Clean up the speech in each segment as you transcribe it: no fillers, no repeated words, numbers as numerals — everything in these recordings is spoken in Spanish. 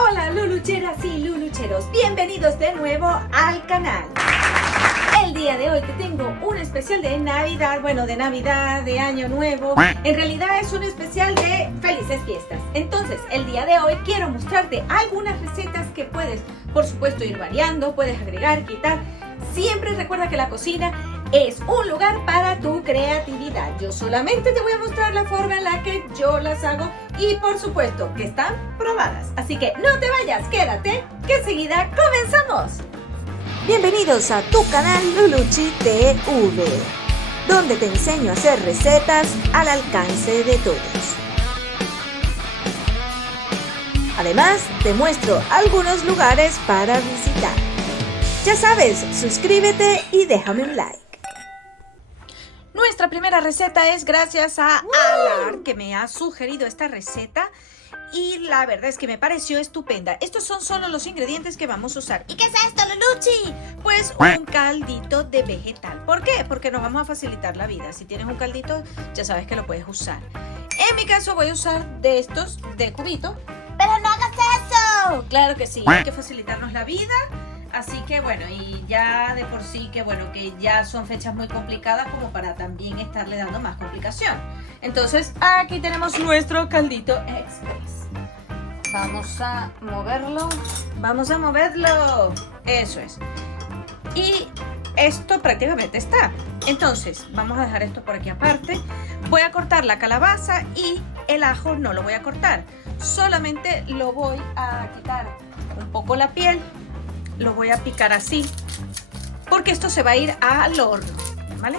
Hola Lulucheras y Lulucheros, bienvenidos de nuevo al canal. El día de hoy te tengo un especial de Navidad, de Año Nuevo. En realidad es un especial de felices fiestas. Entonces, el día de hoy quiero mostrarte algunas recetas que puedes, por supuesto, ir variando, puedes agregar, quitar. Siempre recuerda que la cocina es un lugar para tu creatividad. Yo solamente te voy a mostrar la forma en la que yo las hago y por supuesto que están probadas. Así que no te vayas, quédate, que enseguida comenzamos. Bienvenidos a tu canal Luluchi TV, donde te enseño a hacer recetas al alcance de todos. Además, te muestro algunos lugares para visitar. Ya sabes, suscríbete y déjame un like. Nuestra primera receta es gracias a Alar, que me ha sugerido esta receta y la verdad es que me pareció estupenda. Estos son solo los ingredientes que vamos a usar. ¿Y qué es esto, Luluchi? Pues un caldito de vegetal. ¿Por qué? Porque nos vamos a facilitar la vida. Si tienes un caldito, ya sabes que lo puedes usar. En mi caso voy a usar de estos de cubito. ¡Pero no hagas eso! Claro que sí, hay que facilitarnos la vida. Así que bueno, y ya de por sí que bueno, que ya son fechas muy complicadas como para también estarle dando más complicación. Entonces aquí tenemos nuestro caldito express. Vamos a moverlo, eso es. Y esto prácticamente está. Entonces vamos a dejar esto por aquí aparte. Voy a cortar la calabaza y el ajo no lo voy a cortar. Solamente lo voy a quitar un poco la piel. Lo voy a picar así, porque esto se va a ir al horno, ¿vale?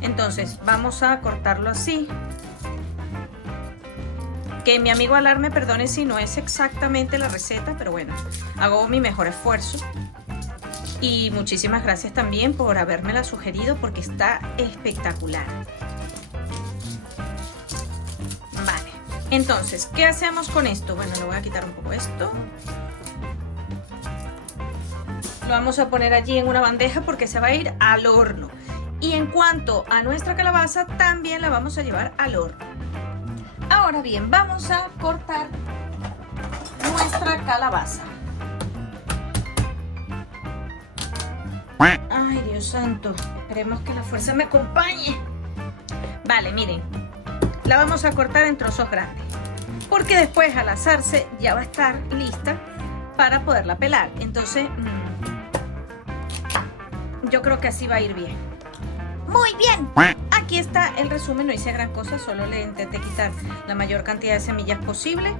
Entonces vamos a cortarlo así. Que mi amigo Alar me perdone si no es exactamente la receta, pero bueno, hago mi mejor esfuerzo. Y muchísimas gracias también por habérmela sugerido, porque está espectacular. Vale, entonces, ¿qué hacemos con esto? Bueno, le voy a quitar un poco esto. Lo vamos a poner allí en una bandeja porque se va a ir al horno. Y en cuanto a nuestra calabaza, también la vamos a llevar al horno. Ahora bien, vamos a cortar nuestra calabaza. Ay, Dios santo, esperemos que la fuerza me acompañe. Vale, miren, la vamos a cortar en trozos grandes, porque después al asarse ya va a estar lista para poderla pelar. Entonces, yo creo que así va a ir bien. Muy bien. Aquí está el resumen. No hice gran cosa, solo le intenté quitar la mayor cantidad de semillas posible.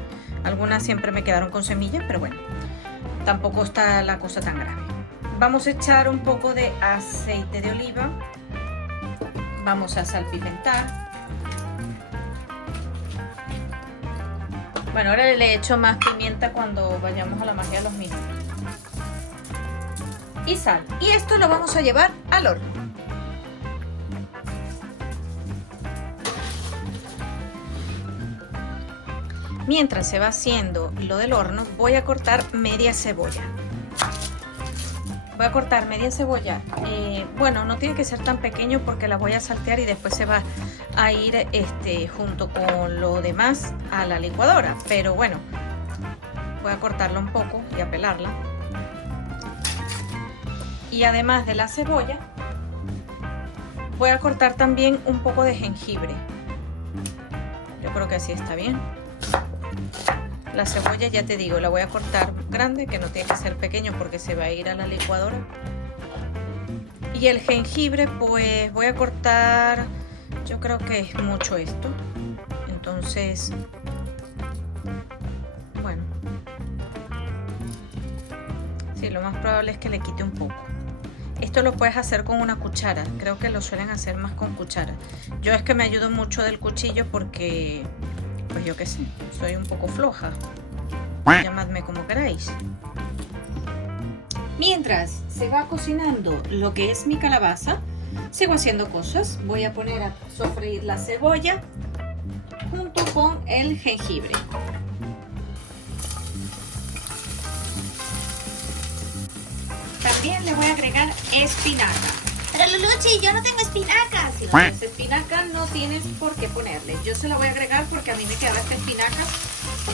Algunas siempre me quedaron con semillas, pero bueno, tampoco está la cosa tan grave. Vamos a echar un poco de aceite de oliva. Vamos a salpimentar. Bueno, ahora le echo más pimienta cuando vayamos a la magia de los mismos. Y sal. Y esto lo vamos a llevar al horno. Mientras se va haciendo lo del horno, voy a cortar media cebolla. Voy a cortar media cebolla. Bueno, no tiene que ser tan pequeño porque la voy a saltear y después se va a ir junto con lo demás a la licuadora. Pero bueno, voy a cortarla un poco y a pelarla. Y además de la cebolla, voy a cortar también un poco de jengibre. Yo creo que así está bien. La cebolla, ya te digo, la voy a cortar grande, que no tiene que ser pequeño porque se va a ir a la licuadora. Y el jengibre, pues voy a cortar, yo creo que es mucho esto. Entonces, bueno, sí, lo más probable es que le quite un poco. Esto lo puedes hacer con una cuchara, creo que lo suelen hacer más con cuchara. Yo es que me ayudo mucho del cuchillo porque, pues yo qué sé, soy un poco floja. Llamadme como queráis. Mientras se va cocinando lo que es mi calabaza, sigo haciendo cosas. Voy a poner a sofreír la cebolla junto con el jengibre. También le voy a agregar espinaca. Pero Luluchi, yo no tengo espinaca. Si no tienes espinaca, no tienes por qué ponerle. Yo se la voy a agregar porque a mí me queda esta espinaca.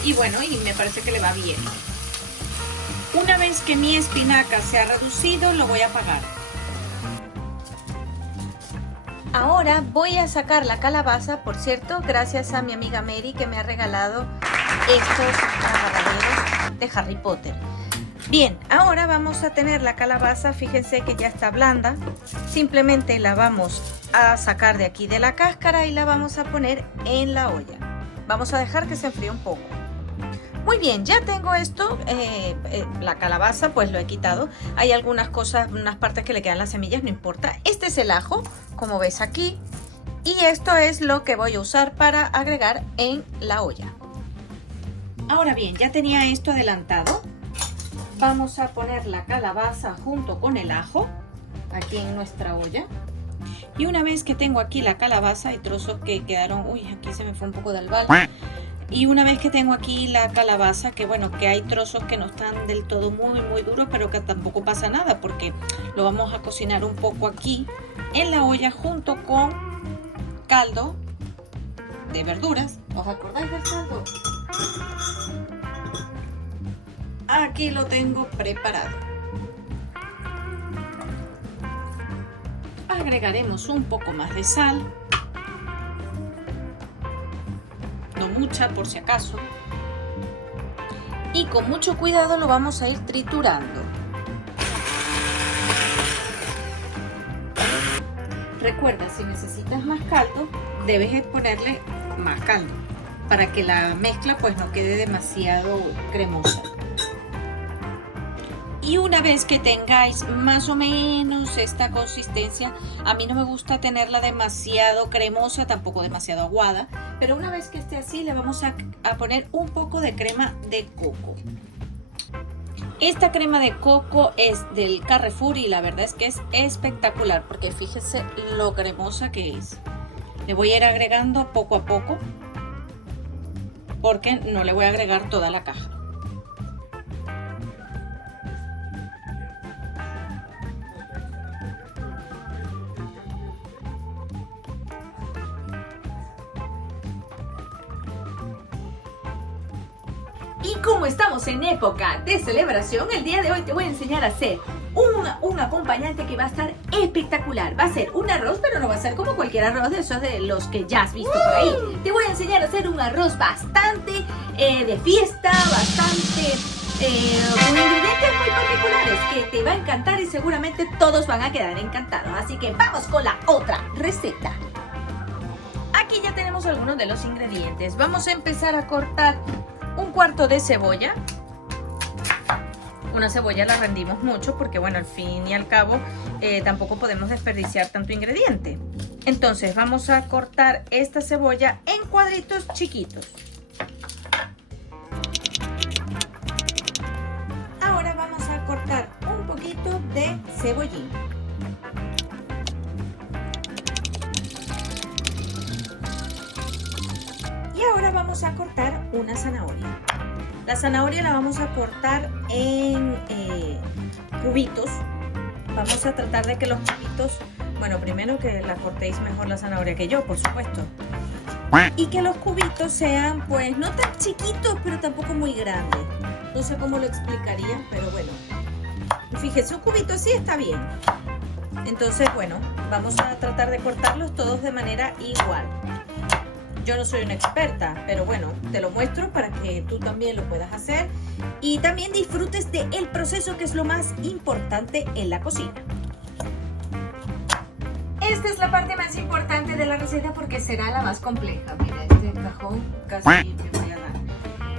Y bueno, y me parece que le va bien. Una vez que mi espinaca se ha reducido, lo voy a apagar. Ahora voy a sacar la calabaza, por cierto, gracias a mi amiga Mary que me ha regalado estos agarraderos de Harry Potter. Bien, ahora vamos a tener la calabaza, fíjense que ya está blanda. Simplemente la vamos a sacar de aquí de la cáscara y la vamos a poner en la olla. Vamos a dejar que se enfríe un poco. Muy bien, ya tengo esto, la calabaza pues lo he quitado. Hay algunas cosas, unas partes que le quedan las semillas, no importa. Este es el ajo, como ves aquí. Y esto es lo que voy a usar para agregar en la olla. Ahora bien, ya tenía esto adelantado. Vamos a poner la calabaza junto con el ajo aquí en nuestra olla. Y una vez que tengo aquí la calabaza, hay trozos que quedaron, uy, aquí se me fue un poco de albal. Y una vez que tengo aquí la calabaza, que bueno, que hay trozos que no están del todo muy duros, pero que tampoco pasa nada porque lo vamos a cocinar un poco aquí en la olla junto con caldo de verduras. ¿Os acordáis del caldo? Aquí lo tengo preparado. Agregaremos un poco más de sal. No mucha, por si acaso. Y con mucho cuidado lo vamos a ir triturando. Recuerda, si necesitas más caldo, debes ponerle más caldo para que la mezcla pues no quede demasiado cremosa. Y una vez que tengáis más o menos esta consistencia, a mí no me gusta tenerla demasiado cremosa, tampoco demasiado aguada, pero una vez que esté así le vamos a poner un poco de crema de coco. Esta crema de coco es del Carrefour y la verdad es que es espectacular porque fíjense lo cremosa que es. Le voy a ir agregando poco a poco porque no le voy a agregar toda la caja. Y como estamos en época de celebración, el día de hoy te voy a enseñar a hacer un acompañante que va a estar espectacular. Va a ser un arroz, pero no va a ser como cualquier arroz de esos de los que ya has visto por ahí. Te voy a enseñar a hacer un arroz bastante de fiesta, bastante con ingredientes muy particulares que te va a encantar y seguramente todos van a quedar encantados. Así que vamos con la otra receta. Aquí ya tenemos algunos de los ingredientes. Vamos a empezar a cortar un cuarto de cebolla. Una cebolla la rendimos mucho porque bueno, al fin y al cabo tampoco podemos desperdiciar tanto ingrediente. Entonces vamos a cortar esta cebolla en cuadritos chiquitos. Ahora vamos a cortar un poquito de cebollín. Y ahora vamos a cortar una zanahoria. La zanahoria la vamos a cortar en cubitos. Vamos a tratar de que los cubitos, bueno, primero que la cortéis mejor la zanahoria que yo, por supuesto. Y que los cubitos sean, pues, no tan chiquitos, pero tampoco muy grandes. No sé cómo lo explicaría, pero bueno. Fíjense, un cubito así está bien. Entonces, bueno, vamos a tratar de cortarlos todos de manera igual. Yo no soy una experta, pero bueno, te lo muestro para que tú también lo puedas hacer y también disfrutes del proceso, que es lo más importante en la cocina. Esta es la parte más importante de la receta porque será la más compleja. Mira, este cajón casi me voy a dar.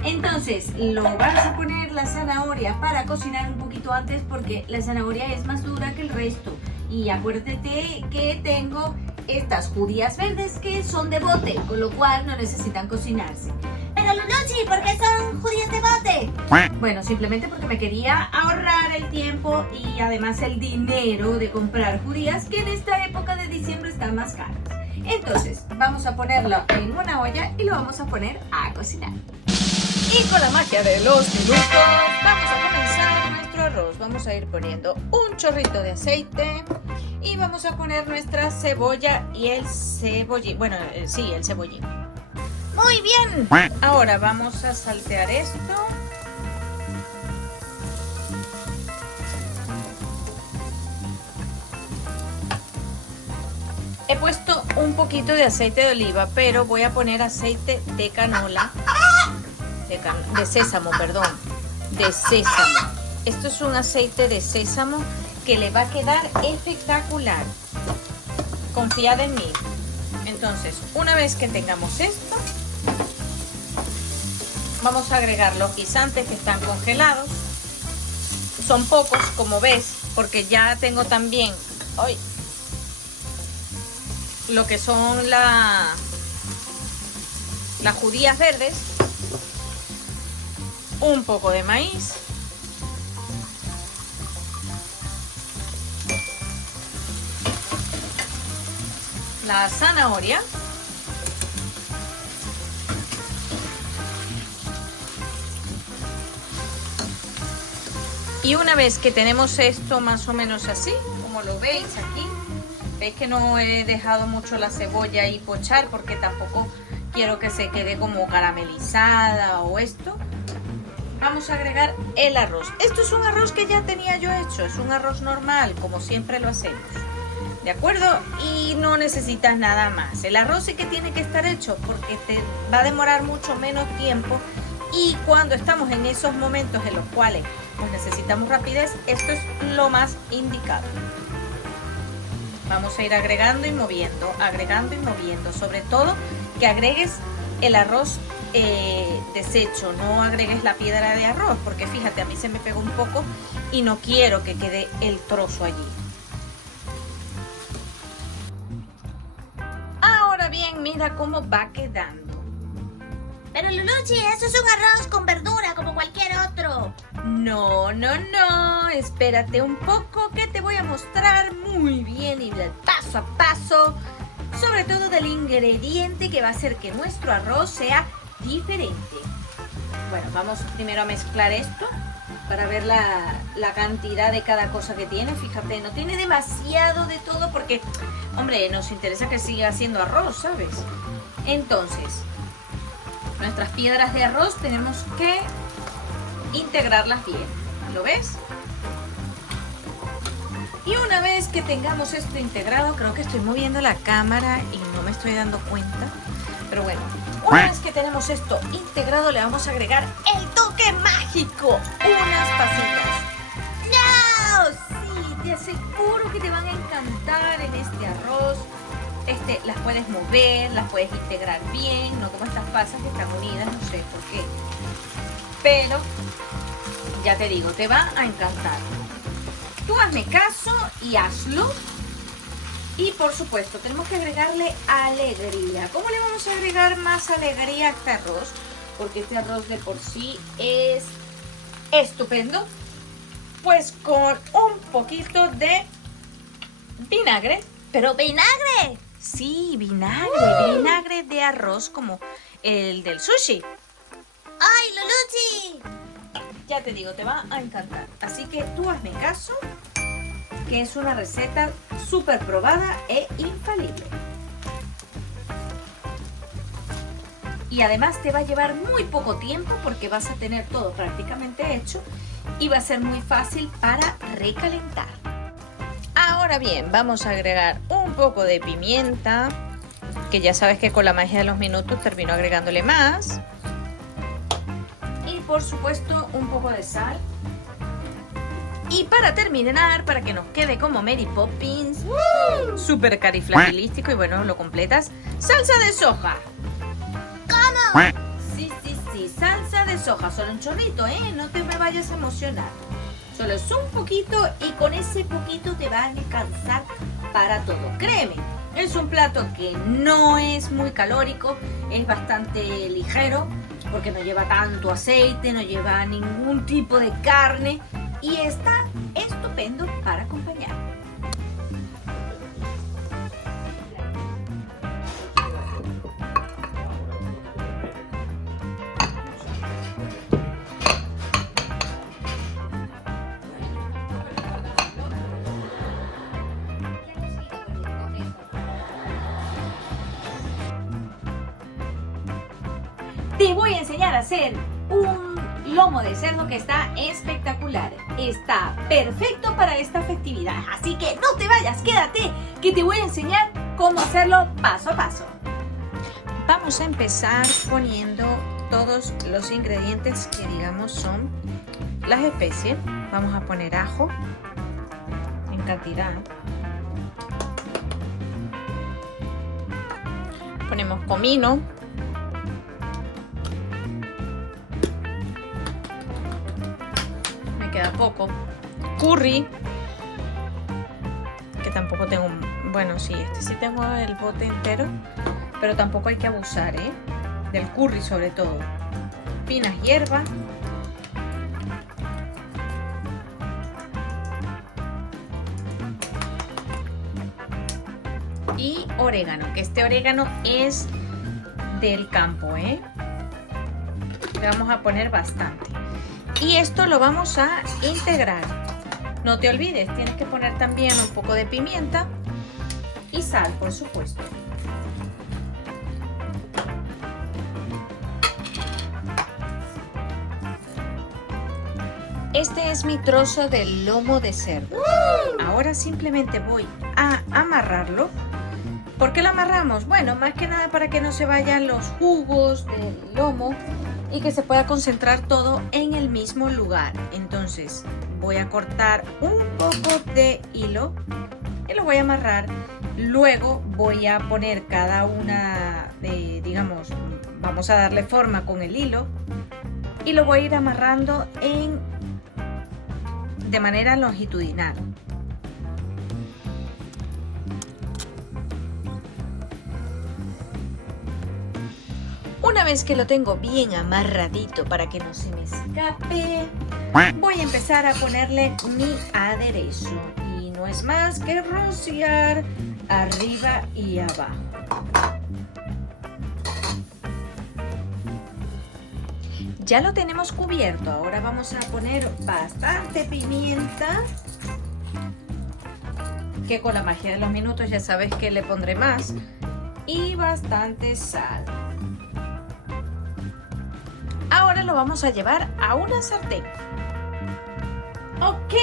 Entonces, lo vas a poner la zanahoria para cocinar un poquito antes porque la zanahoria es más dura que el resto. Y acuérdate que tengo estas judías verdes que son de bote, con lo cual no necesitan cocinarse. Pero Luluchi, ¿por qué son judías de bote? Bueno, simplemente porque me quería ahorrar el tiempo y además el dinero de comprar judías, que en esta época de diciembre están más caras. Entonces, vamos a ponerlo en una olla y lo vamos a poner a cocinar. Y con la magia de los minutos, vamos a comenzar nuestro arroz. Vamos a ir poniendo un chorrito de aceite y vamos a poner nuestra cebolla y el cebollín. Bueno, sí, el cebollín. Muy bien. Ahora vamos a saltear esto. He puesto un poquito de aceite de oliva, pero voy a poner aceite de canola, de sésamo, perdón, de sésamo. Esto es un aceite de sésamo que le va a quedar espectacular. Confiad en mí. Entonces, una vez que tengamos esto, vamos a agregar los guisantes que están congelados. Son pocos, como ves, porque ya tengo también lo que son las judías verdes, un poco de maíz, la zanahoria, y una vez que tenemos esto más o menos así, como lo veis aquí, veis que no he dejado mucho la cebolla ahí pochar porque tampoco quiero que se quede como caramelizada o esto. Vamos a agregar el arroz. Esto es un arroz que ya tenía yo hecho, es un arroz normal, como siempre lo hacemos, ¿de acuerdo? Y no necesitas nada más. El arroz sí que tiene que estar hecho porque te va a demorar mucho menos tiempo, y cuando estamos en esos momentos en los cuales pues necesitamos rapidez, esto es lo más indicado. Vamos a ir agregando y moviendo, sobre todo que agregues el arroz deshecho, no agregues la piedra de arroz, porque fíjate, a mí se me pegó un poco y no quiero que quede el trozo allí. Ahora bien, mira cómo va quedando. Pero Luluchi, eso es un arroz con verdura como cualquier otro. No, espérate un poco que te voy a mostrar muy bien y paso a paso, sobre todo del ingrediente que va a hacer que nuestro arroz sea diferente. Bueno, vamos primero a mezclar esto para ver la cantidad de cada cosa que tiene. Fíjate, no tiene demasiado de todo porque, hombre, nos interesa que siga siendo arroz, ¿sabes? Entonces, nuestras piedras de arroz tenemos que integrarlas bien, ¿lo ves? Y una vez que tengamos esto integrado, creo que estoy moviendo la cámara y no me estoy dando cuenta, pero bueno, una vez que tenemos esto integrado, le vamos a agregar el toque mágico, unas pasitas. ¡No! Sí, te aseguro que te van a encantar en este arroz. Las puedes mover, las puedes integrar bien, no como estas pasas que están unidas, no sé por qué. Pero, ya te digo, te va a encantar. Tú hazme caso y hazlo. Y por supuesto, tenemos que agregarle alegría. ¿Cómo le vamos a agregar más alegría a este arroz? Porque este arroz de por sí es estupendo. Pues con un poquito de vinagre. ¿Pero vinagre? Sí, vinagre de arroz como el del sushi. ¡Ay, Luluchi! Ya te digo, te va a encantar. Así que tú hazme caso, que es una receta súper probada e infalible. Y además te va a llevar muy poco tiempo porque vas a tener todo prácticamente hecho y va a ser muy fácil para recalentar. Ahora bien, vamos a agregar un poco de pimienta, que ya sabes que con la magia de los minutos termino agregándole más. Y por supuesto un poco de sal. Y para terminar, para que nos quede como Mary Poppins, súper cariflagilístico y bueno, lo completas, salsa de soja. ¿Cómo? Sí, salsa de soja, solo un chorrito, no te me vayas a emocionar. Solo es un poquito y con ese poquito te va a alcanzar para todo. Créeme, es un plato que no es muy calórico, es bastante ligero porque no lleva tanto aceite, no lleva ningún tipo de carne y está estupendo para acompañar. Te voy a enseñar a hacer un lomo de cerdo que está espectacular. Está perfecto para esta festividad. Así que no te vayas, quédate, que te voy a enseñar cómo hacerlo paso a paso. Vamos a empezar poniendo todos los ingredientes que digamos son las especies. Vamos a poner ajo en cantidad. Ponemos comino. Me queda poco. Curry. Que tampoco tengo... Bueno, sí, este sí tengo el bote entero. Pero tampoco hay que abusar, ¿eh? Del curry sobre todo. Finas hierbas. Y orégano, que este orégano es del campo, ¿eh? Le vamos a poner bastante. Y esto lo vamos a integrar. No te olvides, tienes que poner también un poco de pimienta y sal, por supuesto. Este es mi trozo de lomo de cerdo. Ahora simplemente voy a amarrarlo. ¿Por qué lo amarramos? Bueno, más que nada para que no se vayan los jugos del lomo y que se pueda concentrar todo en el mismo lugar. Entonces voy a cortar un poco de hilo y lo voy a amarrar. Luego voy a poner cada una de, digamos, vamos a darle forma con el hilo y lo voy a ir amarrando de manera longitudinal. Una vez que lo tengo bien amarradito para que no se me escape, voy a empezar a ponerle mi aderezo. Y no es más que rociar arriba y abajo. Ya lo tenemos cubierto. Ahora vamos a poner bastante pimienta, que con la magia de los minutos ya sabes que le pondré más, y bastante sal. Ahora lo vamos a llevar a una sartén. Ok,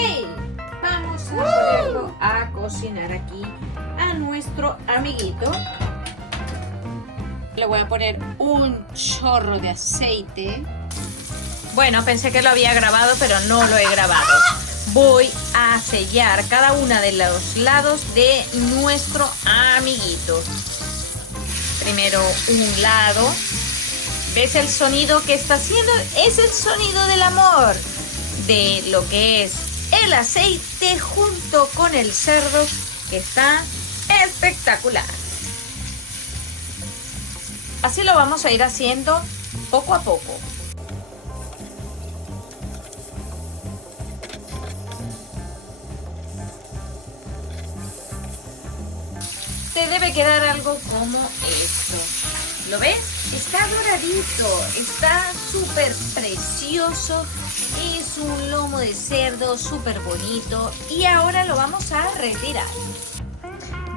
vamos a ponerlo a cocinar aquí a nuestro amiguito. Le voy a poner un chorro de aceite. Bueno, pensé que lo había grabado, pero no lo he grabado. Voy a sellar cada una de los lados de nuestro amiguito. Primero un lado. ¿Ves el sonido que está haciendo? Es el sonido del amor, de lo que es el aceite junto con el cerdo, que está espectacular. Así lo vamos a ir haciendo poco a poco. Te debe quedar algo como esto. ¿Lo ves? Está doradito, está súper precioso. Es un lomo de cerdo súper bonito. Y ahora lo vamos a retirar.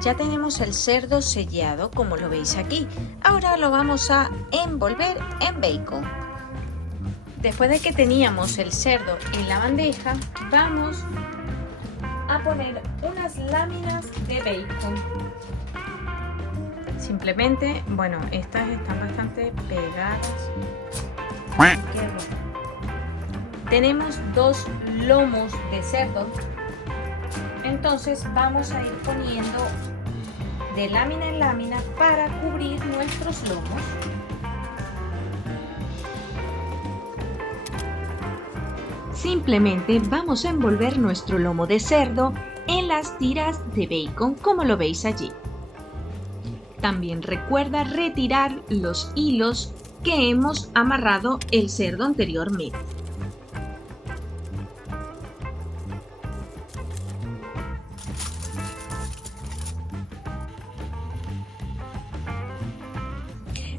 Ya tenemos el cerdo sellado, como lo veis aquí. Ahora lo vamos a envolver en bacon. Después de que teníamos el cerdo en la bandeja, vamos a poner unas láminas de bacon. Simplemente, bueno, estas están bastante pegadas. Qué bueno. Tenemos 2 lomos de cerdo. Entonces vamos a ir poniendo de lámina en lámina para cubrir nuestros lomos. Simplemente vamos a envolver nuestro lomo de cerdo en las tiras de bacon, como lo veis allí. También recuerda retirar los hilos que hemos amarrado el cerdo anteriormente.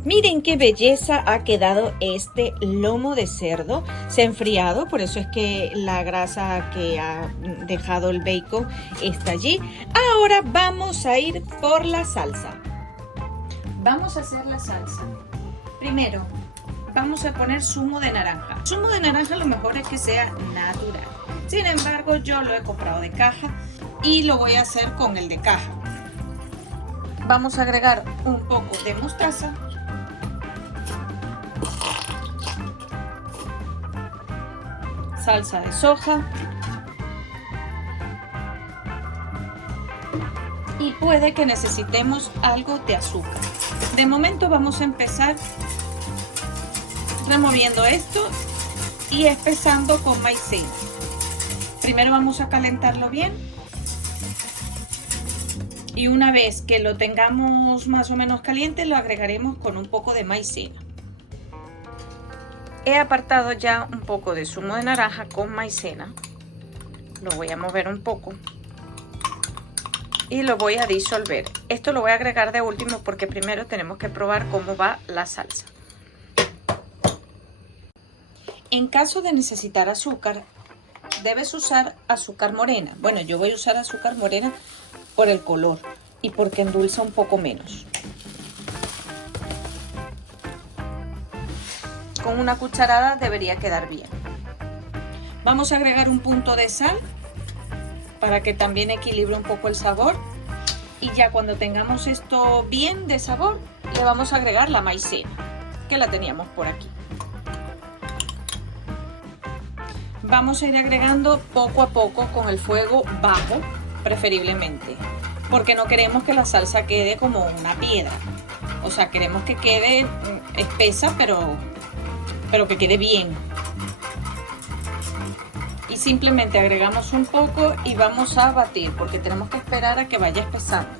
Miren qué belleza ha quedado este lomo de cerdo. Se ha enfriado, por eso es que la grasa que ha dejado el bacon está allí. Ahora vamos a ir por la salsa. Vamos a hacer la salsa. Primero, vamos a poner zumo de naranja. Zumo de naranja lo mejor es que sea natural. Sin embargo, yo lo he comprado de caja y lo voy a hacer con el de caja. vamos a agregar un poco de mostaza. Salsa de soja. Y puede que necesitemos algo de azúcar. De momento vamos a empezar removiendo esto y espesando con maicena. Primero vamos a calentarlo bien y una vez que lo tengamos más o menos caliente lo agregaremos con un poco de maicena. He apartado ya un poco de zumo de naranja con maicena. Lo voy a mover un poco y lo voy a disolver. Esto lo voy a agregar de último porque primero tenemos que probar cómo va la salsa. En caso de necesitar azúcar, debes usar azúcar morena. Bueno, yo voy a usar azúcar morena por el color y porque endulza un poco menos. Con una cucharada debería quedar bien. Vamos a agregar un punto de sal para que también equilibre un poco el sabor. Y ya cuando tengamos esto bien de sabor, le vamos a agregar la maicena, que la teníamos por aquí. Vamos a ir agregando poco a poco con el fuego bajo, preferiblemente, porque no queremos que la salsa quede como una piedra. O sea, queremos que quede espesa, pero que quede bien. Y simplemente agregamos un poco y vamos a batir, porque tenemos que esperar a que vaya espesando.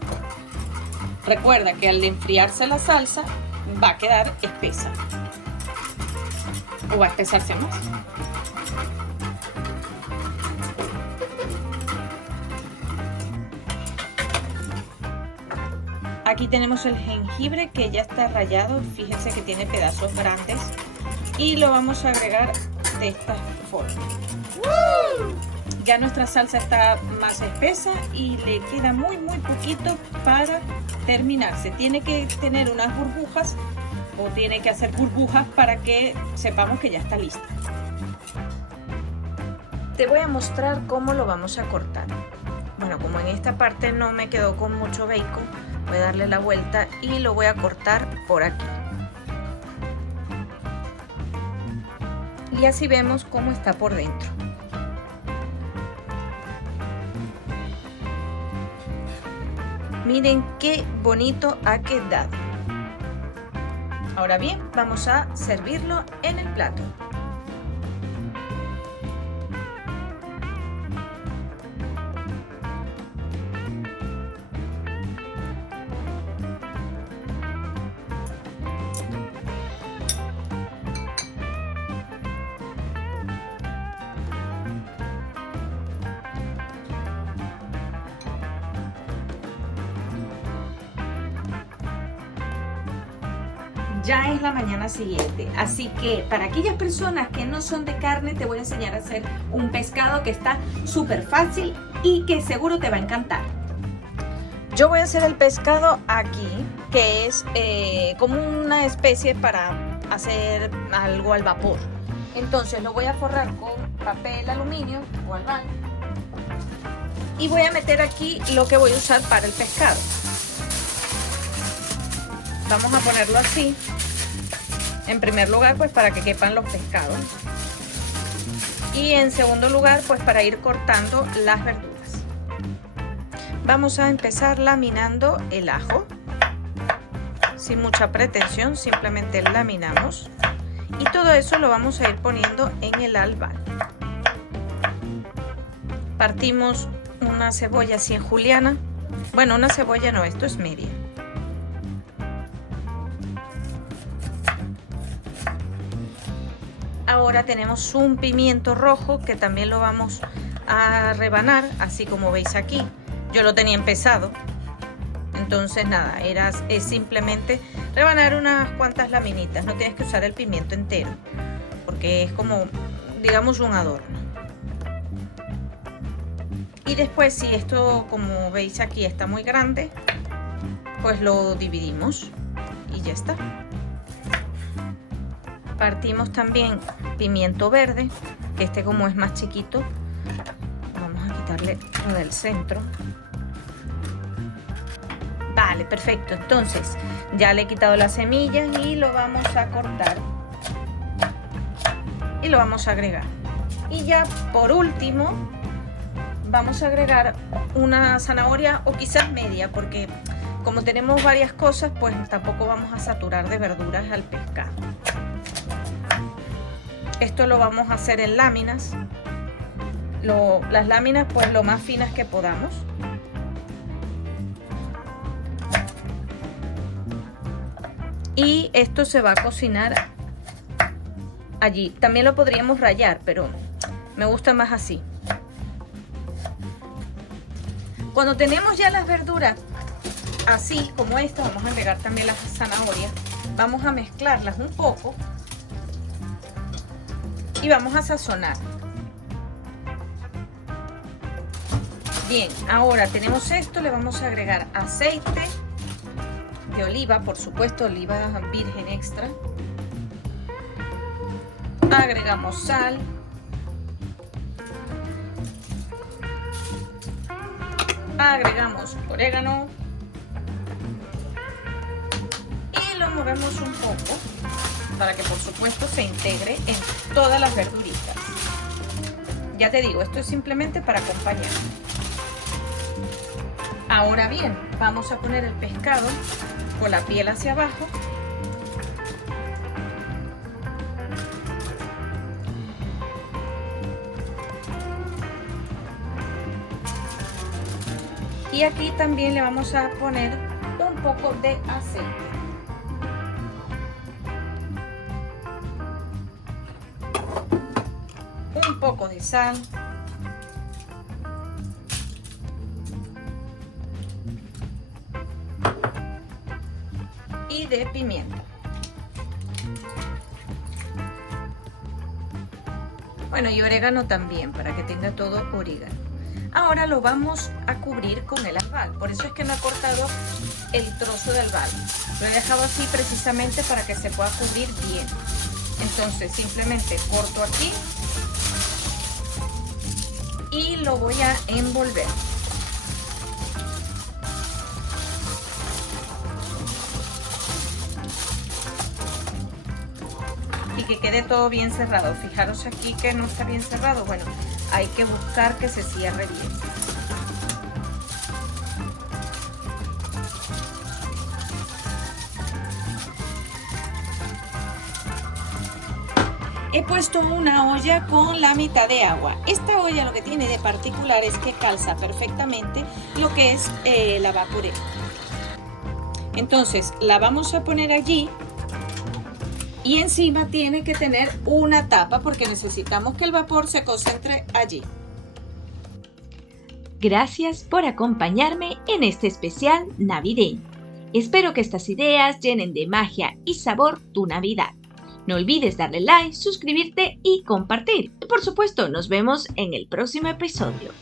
Recuerda que al enfriarse la salsa va a quedar espesa o va a espesarse más. Aquí tenemos el jengibre que ya está rallado, fíjense que tiene pedazos grandes y lo vamos a agregar de esta forma. Ya nuestra salsa está más espesa y le queda muy poquito para terminarse. Tiene que tener unas burbujas o tiene que hacer burbujas para que sepamos que ya está lista. Te voy a mostrar cómo lo vamos a cortar. Bueno, como en esta parte no me quedó con mucho bacon, voy a darle la vuelta y lo voy a cortar por aquí. Y así vemos cómo está por dentro. Miren qué bonito ha quedado. Ahora bien, vamos a servirlo en el plato. Ya es la mañana siguiente, así que para aquellas personas que no son de carne te voy a enseñar a hacer un pescado que está súper fácil y que seguro te va a encantar. Yo voy a hacer el pescado aquí, que es como una especie para hacer algo al vapor. Entonces lo voy a forrar con papel aluminio o albal y voy a meter aquí lo que voy a usar para el pescado. Vamos a ponerlo así, en primer lugar pues para que quepan los pescados y en segundo lugar pues para ir cortando las verduras. Vamos a empezar laminando el ajo, sin mucha pretensión, simplemente laminamos y todo eso lo vamos a ir poniendo en el albal. Partimos una cebolla así en juliana, bueno una cebolla no, esto es media. Ahora tenemos un pimiento rojo que también lo vamos a rebanar, así como veis aquí. Yo lo tenía empezado, entonces nada, es simplemente rebanar unas cuantas laminitas. No tienes que usar el pimiento entero, porque es como, digamos, un adorno. Y después, si esto, como veis aquí, está muy grande, pues lo dividimos y ya está. Partimos también pimiento verde, que este como es más chiquito, vamos a quitarle lo del centro. Vale, perfecto. Entonces, ya le he quitado las semillas y lo vamos a cortar. Y lo vamos a agregar. Y ya por último, vamos a agregar una zanahoria o quizás media, porque como tenemos varias cosas, pues tampoco vamos a saturar de verduras al pescado. Esto lo vamos a hacer en láminas. Las láminas, pues lo más finas que podamos. Y esto se va a cocinar allí. También lo podríamos rallar, pero me gusta más así. Cuando tenemos ya las verduras así como esta, vamos a agregar también las zanahorias. Vamos a mezclarlas un poco y vamos a sazonar. Bien, ahora tenemos esto, le vamos a agregar aceite de oliva, por supuesto, oliva virgen extra. Agregamos sal. Agregamos orégano. Y lo movemos un poco para que por supuesto se integre en todas las verduritas. Ya te digo, esto es simplemente para acompañar. Ahora bien, vamos a poner el pescado con la piel hacia abajo. Y aquí también le vamos a poner un poco de aceite. Un poco de sal. Y de pimienta. Bueno, y orégano también, para que tenga todo orégano. Ahora lo vamos a cubrir con el albal. Por eso es que no he cortado el trozo de albal. Lo he dejado así precisamente para que se pueda cubrir bien. Entonces simplemente corto aquí y lo voy a envolver. Y que quede todo bien cerrado. Fijaros aquí que no está bien cerrado. Bueno, hay que buscar que se cierre bien. He puesto una olla con la mitad de agua. Esta olla lo que tiene de particular es que calza perfectamente lo que es la vaporera. Entonces la vamos a poner allí. Y encima tiene que tener una tapa porque necesitamos que el vapor se concentre allí. Gracias por acompañarme en este especial navideño. Espero que estas ideas llenen de magia y sabor tu Navidad. No olvides darle like, suscribirte y compartir. Y por supuesto, nos vemos en el próximo episodio.